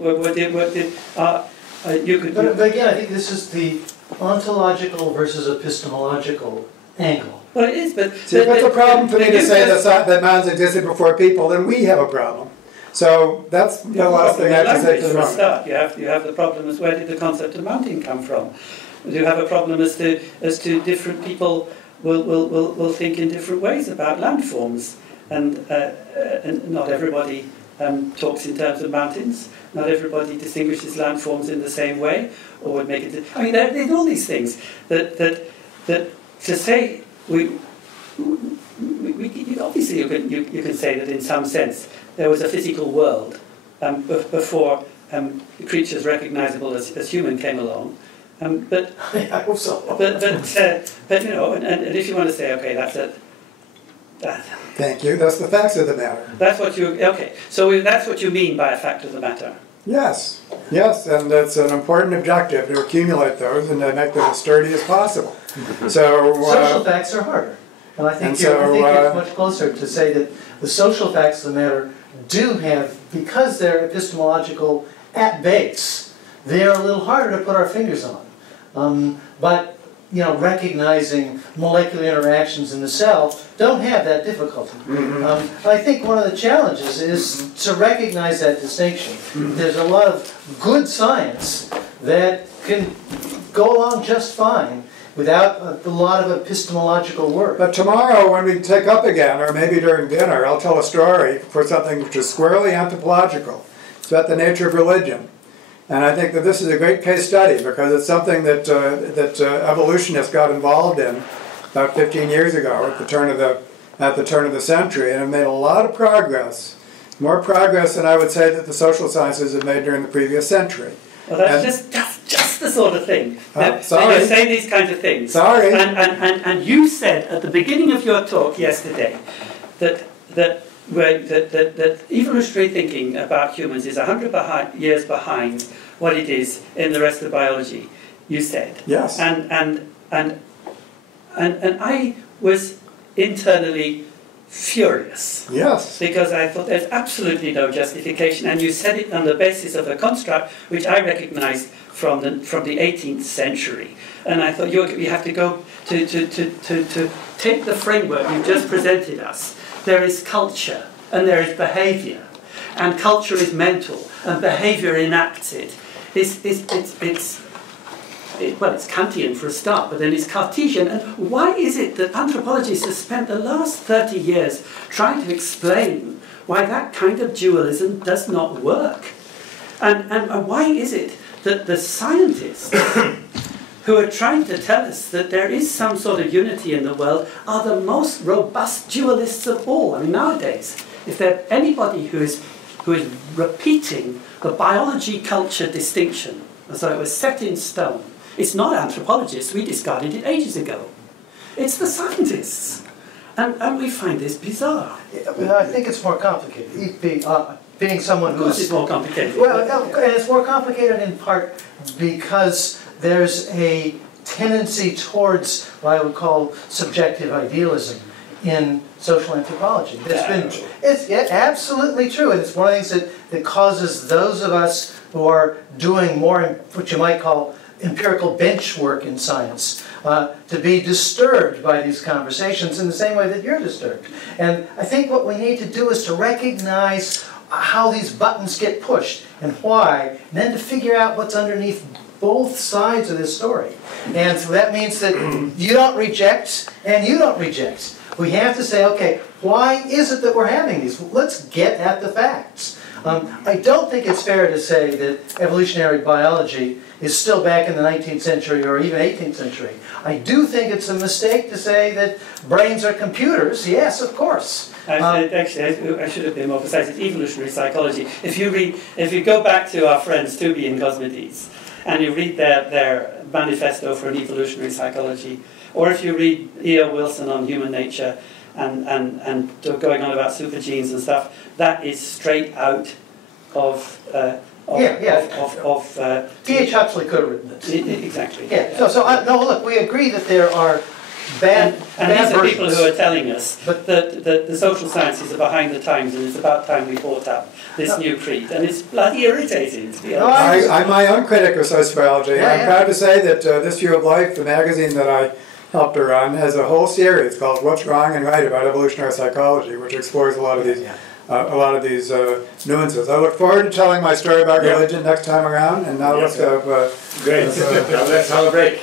you could... But again, I think this is the ontological versus epistemological angle. Well, it is, but... See, if it's a problem for me to say that mountains existed before people, then we have a problem. So that's the last thing I have to say to the moment. Start. You have the problem as where did the concept of mountain come from? You have a problem as to different people will think in different ways about landforms, and not everybody talks in terms of mountains. Not everybody distinguishes landforms in the same way, or would make it. I mean, there's all these things that to say obviously you can say that in some sense there was a physical world before creatures recognizable as human came along. But I hope so. But you know, and if you want to say, okay, that's it. Thank you. That's the facts of the matter. That's what you okay. So that's what you mean by a fact of the matter. Yes, and it's an important objective to accumulate those and to make them as sturdy as possible. So social facts are harder, and I think you're much closer to say that the social facts of the matter do have, because they're epistemological at base, they're a little harder to put our fingers on. But you know, recognizing molecular interactions in the cell don't have that difficulty. I think one of the challenges is to recognize that distinction. There's a lot of good science that can go along just fine without a lot of epistemological work. But tomorrow when we take up again, or maybe during dinner, I'll tell a story for something which is squarely anthropological. It's about the nature of religion. And I think that this is a great case study because it's something that evolutionists got involved in about 15 years ago at the turn of the century, and have made a lot of progress, more progress than I would say that the social sciences have made during the previous century. Well, that's just the sort of thing. That you say these kinds of things. Sorry. And you said at the beginning of your talk yesterday that evolutionary thinking about humans is 100 years behind what it is in the rest of biology, you said. Yes. And I was internally furious. Yes. Because I thought there's absolutely no justification, and you said it on the basis of a construct which I recognized from the 18th century. And I thought you have to go to take the framework you just presented us. There is culture, and there is behavior, and culture is mental, and behavior enacts it. Well, it's Kantian for a start, but then it's Cartesian. And why is it that anthropologists have spent the last 30 years trying to explain why that kind of dualism does not work? And why is it that the scientists who are trying to tell us that there is some sort of unity in the world are the most robust dualists of all? I mean, nowadays, if there's anybody who is repeating the biology-culture distinction as though it was set in stone, it's not anthropologists. We discarded it ages ago. It's the scientists. And we find this bizarre. I think it's more complicated. Being someone who's... Of course it's more complicated. Well, and it's more complicated in part because there's a tendency towards what I would call subjective idealism in social anthropology. It's absolutely true, and it's one of the things that causes those of us who are doing more what you might call empirical bench work in science to be disturbed by these conversations in the same way that you're disturbed. And I think what we need to do is to recognize how these buttons get pushed and why, and then to figure out what's underneath both sides of this story. And so that means that you don't reject and you don't reject. We have to say, okay, why is it that we're having these? Let's get at the facts. I don't think it's fair to say that evolutionary biology is still back in the 19th century or even 18th century. I do think it's a mistake to say that brains are computers. Yes, of course. Actually, I should have been more precise. It's evolutionary psychology. If you go back to our friends Tooby and Cosmides, and you read their manifesto for an evolutionary psychology, or if you read E.O. Wilson on human nature, and going on about supergenes and stuff, that is straight out of T.H. Huxley could have written it. Exactly. Yeah. No, look, we agree that there are bad and these are versions. people who are telling us that the social sciences are behind the times, and it's about time we brought up this new creed, and it's bloody irritating, to be honest. I'm my own critic of sociology. Yeah, I'm proud to say that This View of Life, the magazine that I helped her run, has a whole series called "What's Wrong and Right About Evolutionary Psychology," which explores a lot of these nuances. I look forward to telling my story about religion next time around. And now let's go. Great. Now let's have a break.